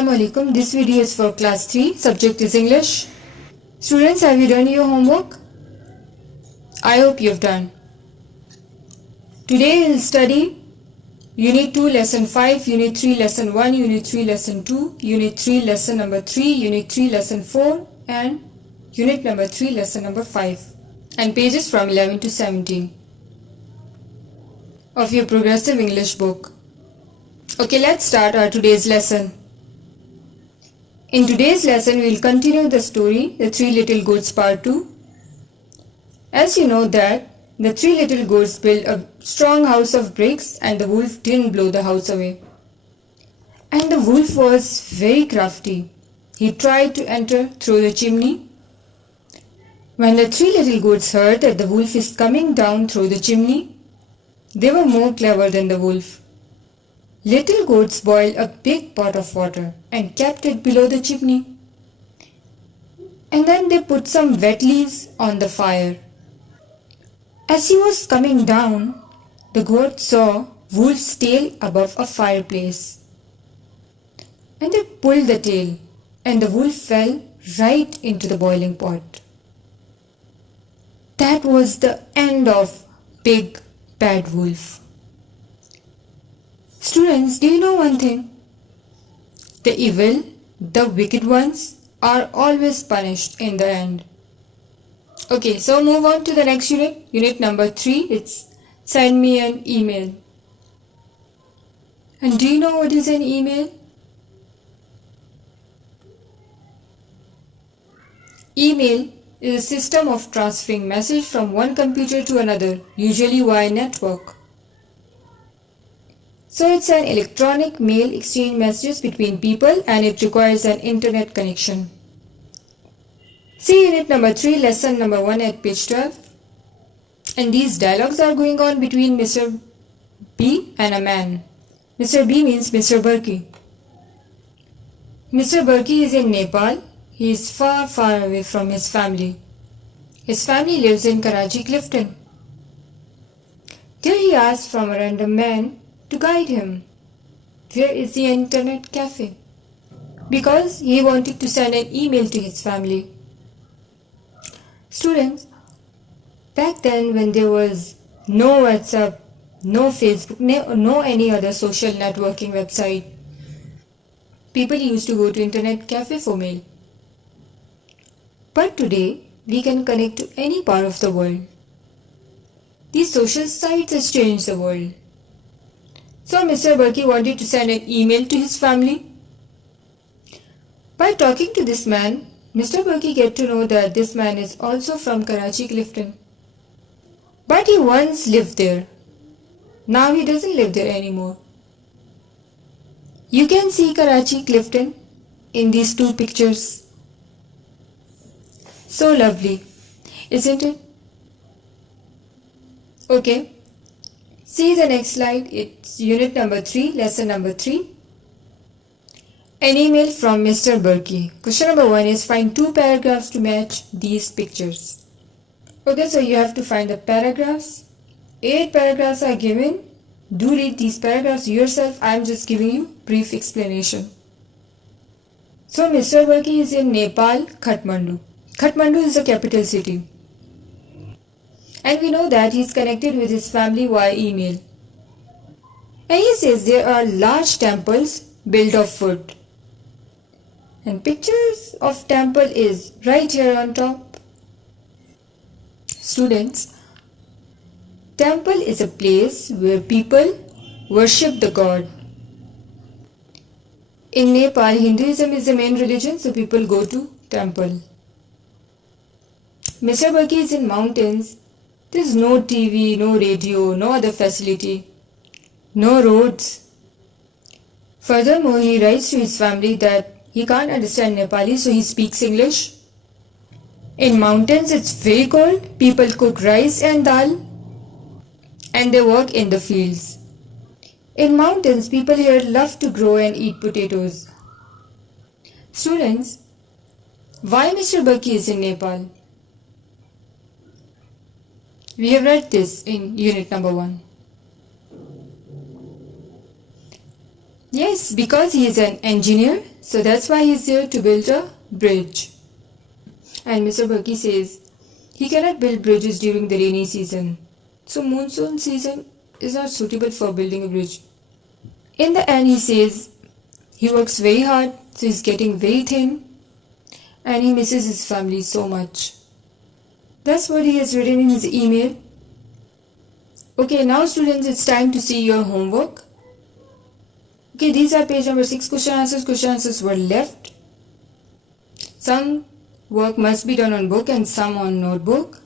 Assalamualaikum. This video is for class 3. Subject is English. Students, have you done your homework? I hope you have done. Today we will study Unit 2 Lesson 5, Unit 3 Lesson 1, Unit 3 Lesson 2, Unit 3 Lesson number 3, Unit 3 Lesson 4 and Unit number 3 Lesson number 5 and pages from 11 to 17 of your progressive English book. Okay, let's start our today's lesson. In today's lesson, we will continue the story, The Three Little Goats Part 2. As you know that, the three little goats built a strong house of bricks and the wolf didn't blow the house away. And the wolf was very crafty. He tried to enter through the chimney. When the three little goats heard that the wolf is coming down through the chimney, they were more clever than the wolf. Little goats boiled a big pot of water and kept it below the chimney. And then they put some wet leaves on the fire. As he was coming down, the goat saw wolf's tail above a fireplace. And they pulled the tail, and the wolf fell right into the boiling pot. That was the end of Big Bad Wolf. Students, do you know one thing? The evil, the wicked ones are always punished in the end. Okay, so move on to the next unit. Unit number 3, it's send me an email. And do you know what is an email? Email is a system of transferring message from one computer to another, usually via network. So it's an electronic mail exchange messages between people and it requires an internet connection. See unit number 3, lesson number 1 at page 12. And these dialogues are going on between Mr. B and a man. Mr. B means Mr. Burki. Mr. Burki is in Nepal. He is far, far away from his family. His family lives in Karachi, Clifton. There he asks from a random man to guide him. Where is the internet cafe? Because he wanted to send an email to his family. Students, back then when there was no WhatsApp, no Facebook, no any other social networking website, people used to go to internet cafe for mail. But today, we can connect to any part of the world. These social sites has changed the world. So Mr. Burki wanted to send an email to his family. By talking to this man, Mr. Burki get to know that this man is also from Karachi, Clifton. But he once lived there. Now he doesn't live there anymore. You can see Karachi, Clifton in these two pictures. So lovely, isn't it? Okay. See the next slide, it's unit number 3, lesson number 3. An email from Mr. Burki. Question number 1 is find 2 paragraphs to match these pictures. Okay, so you have to find the paragraphs. 8 paragraphs are given. Do read these paragraphs yourself. I am just giving you brief explanation. So Mr. Burki is in Nepal, Kathmandu. Kathmandu is the capital city. And we know that he is connected with his family via email. And he says there are large temples built of wood. And pictures of temple is right here on top. Students, temple is a place where people worship the god. In Nepal, Hinduism is the main religion, so people go to temple. Mr. Burki is in mountains. There is no TV, no radio, no other facility, no roads. Furthermore, he writes to his family that he can't understand Nepali, so he speaks English. In mountains, it's very cold. People cook rice and dal, and they work in the fields. In mountains, people here love to grow and eat potatoes. Students, why Mr. Burki is in Nepal? We have read this in unit number 1. Yes, because he is an engineer, so that's why he is there to build a bridge. And Mr. Bhakki says he cannot build bridges during the rainy season. So monsoon season is not suitable for building a bridge. In the end, he says he works very hard, so he's getting very thin and he misses his family so much. That's what he has written in his email. Okay, now students, it's time to see your homework. Okay, these are page number 6 question answers. Question answers were left. Some work must be done on book and some on notebook.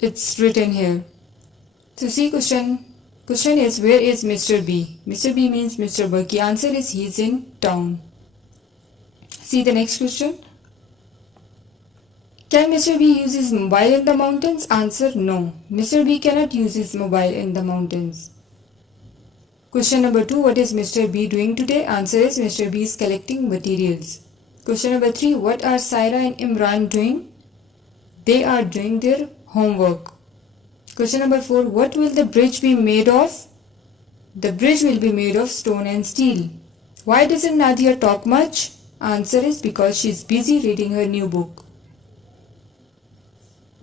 It's written here. So see question. Question is, where is Mr. B? Mr. B means Mr. Bhakki. Answer is, he is in town. See the next question. Can Mr. B use his mobile in the mountains? Answer, no. Mr. B cannot use his mobile in the mountains. Question number 2. What is Mr. B doing today? Answer is, Mr. B is collecting materials. Question number 3. What are Saira and Imran doing? They are doing their homework. Question number 4. What will the bridge be made of? The bridge will be made of stone and steel. Why doesn't Nadia talk much? Answer is, because she is busy reading her new book.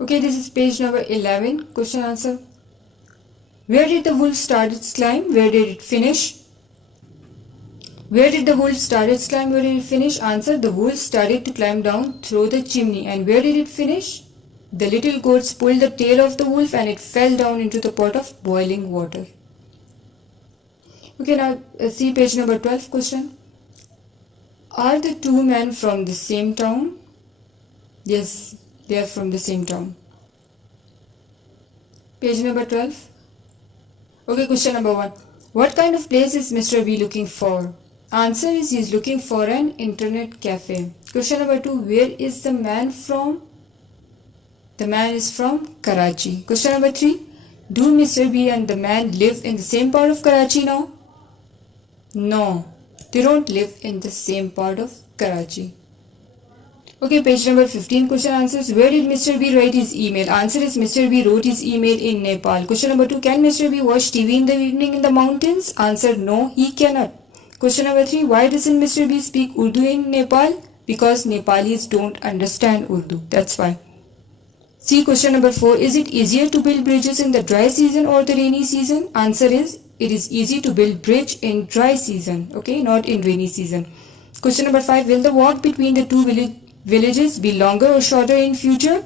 Okay, this is page number 11. Question answer. Where did the wolf start its climb? Where did it finish? Where did the wolf start its climb? Where did it finish? Answer. The wolf started to climb down through the chimney. And where did it finish? The little goats pulled the tail of the wolf and it fell down into the pot of boiling water. Okay, now see page number 12. Question. Are the two men from the same town? Yes, they are from the same town. Page number 12. Okay, question number 1. What kind of place is Mr. B looking for? Answer is, he is looking for an internet cafe. Question number 2. Where is the man from? The man is from Karachi. Question number 3. Do Mr. B and the man live in the same part of Karachi now? No, they don't live in the same part of Karachi. Okay, page number 15. Question answers. Where did Mr. B write his email? Answer is, Mr. B wrote his email in Nepal. Question number 2. Can Mr. B watch TV in the evening in the mountains? Answer, no, he cannot. Question number 3. Why doesn't Mr. B speak Urdu in Nepal? Because Nepalis don't understand Urdu. That's why. See question number 4. Is it easier to build bridges in the dry season or the rainy season? Answer is, it is easy to build bridge in dry season. Okay, not in rainy season. Question number 5. Will the walk between the two villages be longer or shorter in future?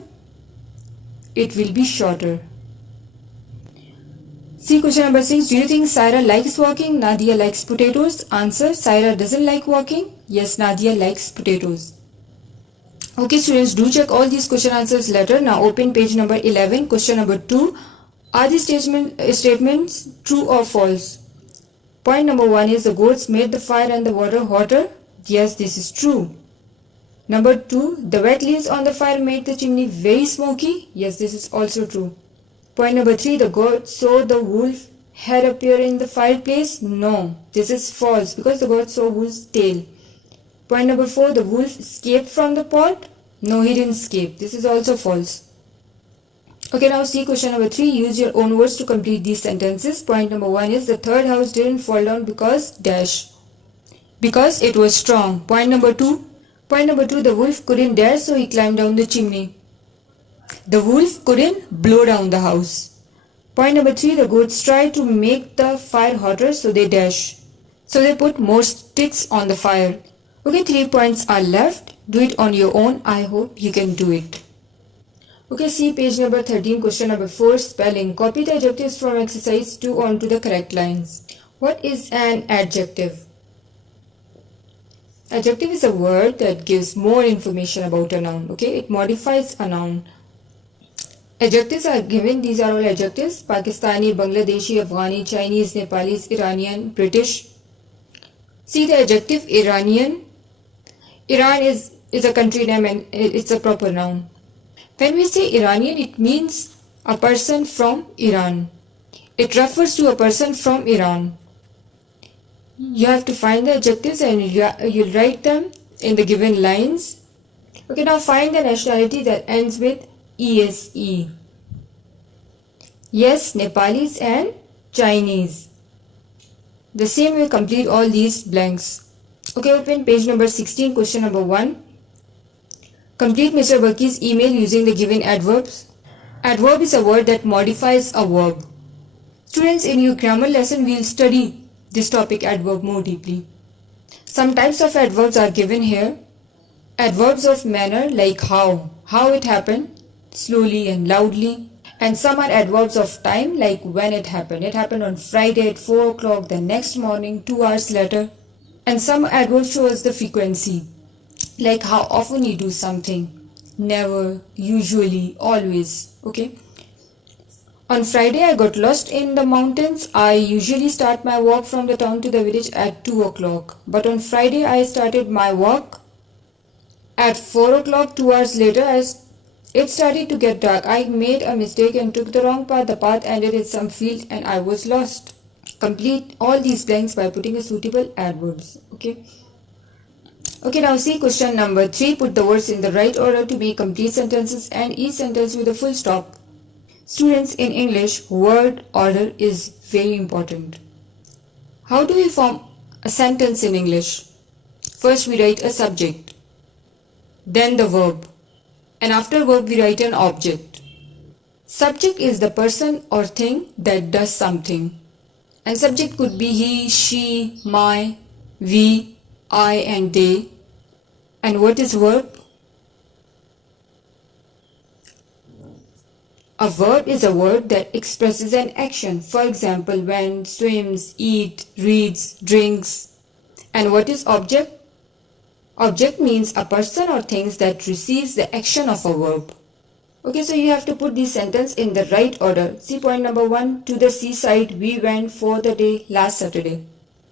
It will be shorter. See question number 6. Do you think Saira likes walking? Nadia likes potatoes. Answer. Saira doesn't like walking. Yes, Nadia likes potatoes. Okay students, do check all these question answers later. Now open page number 11. Question number 2. Are these statements true or false? Point number 1 is, the goats made the fire and the water hotter. Yes, this is true. Number 2, the wet leaves on the fire made the chimney very smoky. Yes, this is also true. Point number 3, the goat saw the wolf head appear in the fireplace. No, this is false because the goat saw wolf's tail. Point number 4, the wolf escaped from the pot. No, he didn't escape. This is also false. Okay, now see question number 3. Use your own words to complete these sentences. Point number 1 is, the third house didn't fall down because dash. Because it was strong. Point number 2, the wolf couldn't dare, so he climbed down the chimney. The wolf couldn't blow down the house. Point number 3, the goats tried to make the fire hotter, so they dash. So they put more sticks on the fire. Okay, 3 points are left. Do it on your own. I hope you can do it. Okay, see page number 13, question number 4, spelling. Copy the adjectives from exercise 2 onto the correct lines. What is an adjective? Adjective is a word that gives more information about a noun. Okay, it modifies a noun. Adjectives are given. These are all adjectives. Pakistani, Bangladeshi, Afghani, Chinese, Nepalese, Iranian, British. See the adjective Iranian. Iran is a country name and it's a proper noun. When we say Iranian, it means a person from Iran. It refers to a person from Iran. You have to find the adjectives and you'll write them in the given lines. Okay, now find the nationality that ends with ESE. Yes, Nepalese and Chinese. The same way, complete all these blanks. Okay, open page number 16, question number 1. Complete Mr. Burki's email using the given adverbs. Adverb is a word that modifies a verb. Students, in your grammar lesson, we will study this topic adverb more deeply. Some types of adverbs are given here. Adverbs of manner like how it happened, slowly and loudly. And some are adverbs of time like when it happened. It happened on Friday at 4 o'clock, the next morning, 2 hours later. And some adverbs show us the frequency, like how often you do something. Never, usually, always. Okay. On Friday, I got lost in the mountains. I usually start my walk from the town to the village at 2 o'clock. But on Friday, I started my walk at 4 o'clock. 2 hours later, it started to get dark. I made a mistake and took the wrong path. The path ended in some field and I was lost. Complete all these blanks by putting a suitable adverbs. Okay. Okay, now see question number 3. Put the words in the right order to make complete sentences and each sentence with a full stop. Students, in English, word order is very important. How do we form a sentence in English? First, we write a subject, then the verb, and after verb, we write an object. Subject is the person or thing that does something. And subject could be he, she, my, we, I, and they. And what is verb? A verb is a word that expresses an action. For example, went, swims, eat, reads, drinks. And what is object? Object means a person or things that receives the action of a verb. Okay, so you have to put this sentence in the right order. See point number 1. To the seaside we went for the day last Saturday.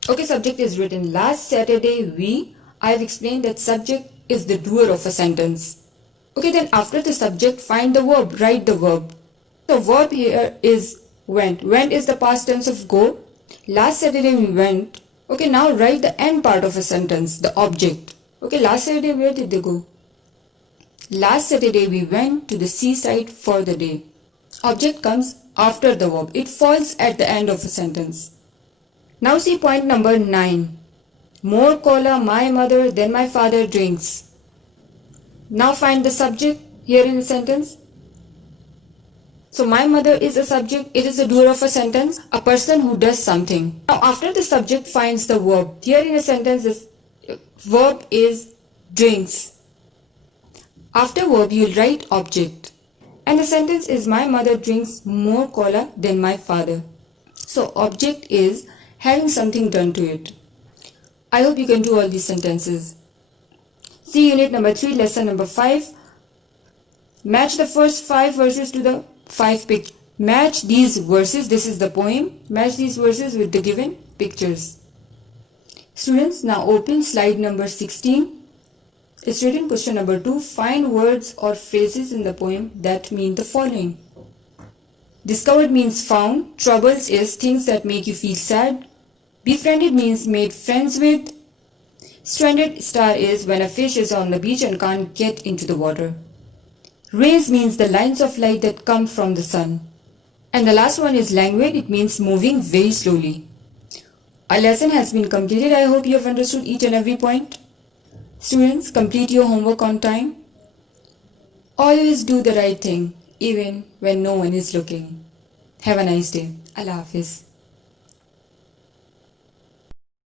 Okay, subject is written last Saturday we. I have explained that subject is the doer of a sentence. Okay, then after the subject, find the verb, write the verb. The verb here is went. Went is the past tense of go. Last Saturday we went. Okay, now write the end part of a sentence, the object. Okay, last Saturday where did they go? Last Saturday we went to the seaside for the day. Object comes after the verb. It falls at the end of a sentence. Now see point number 9. More cola my mother than my father drinks. Now find the subject here in the sentence. So my mother is a subject. It is the doer of a sentence, a person who does something. Now after the subject finds the verb. Here in a sentence, this verb is drinks. After verb you will write object. And the sentence is my mother drinks more cola than my father. So object is having something done to it. I hope you can do all these sentences. See unit number 3, lesson number 5. Match the first 5 verses to the 5 pictures. Match these verses, this is the poem. Match these verses with the given pictures. Students, now open slide number 16. It's written question number 2. Find words or phrases in the poem that mean the following. Discovered means found. Troubles is things that make you feel sad. Befriended means made friends with. Stranded star is when a fish is on the beach and can't get into the water. Rays means the lines of light that come from the sun. And the last one is languid. It means moving very slowly. Our lesson has been completed. I hope you have understood each and every point. Students, complete your homework on time. Always do the right thing, even when no one is looking. Have a nice day. Allah Hafiz.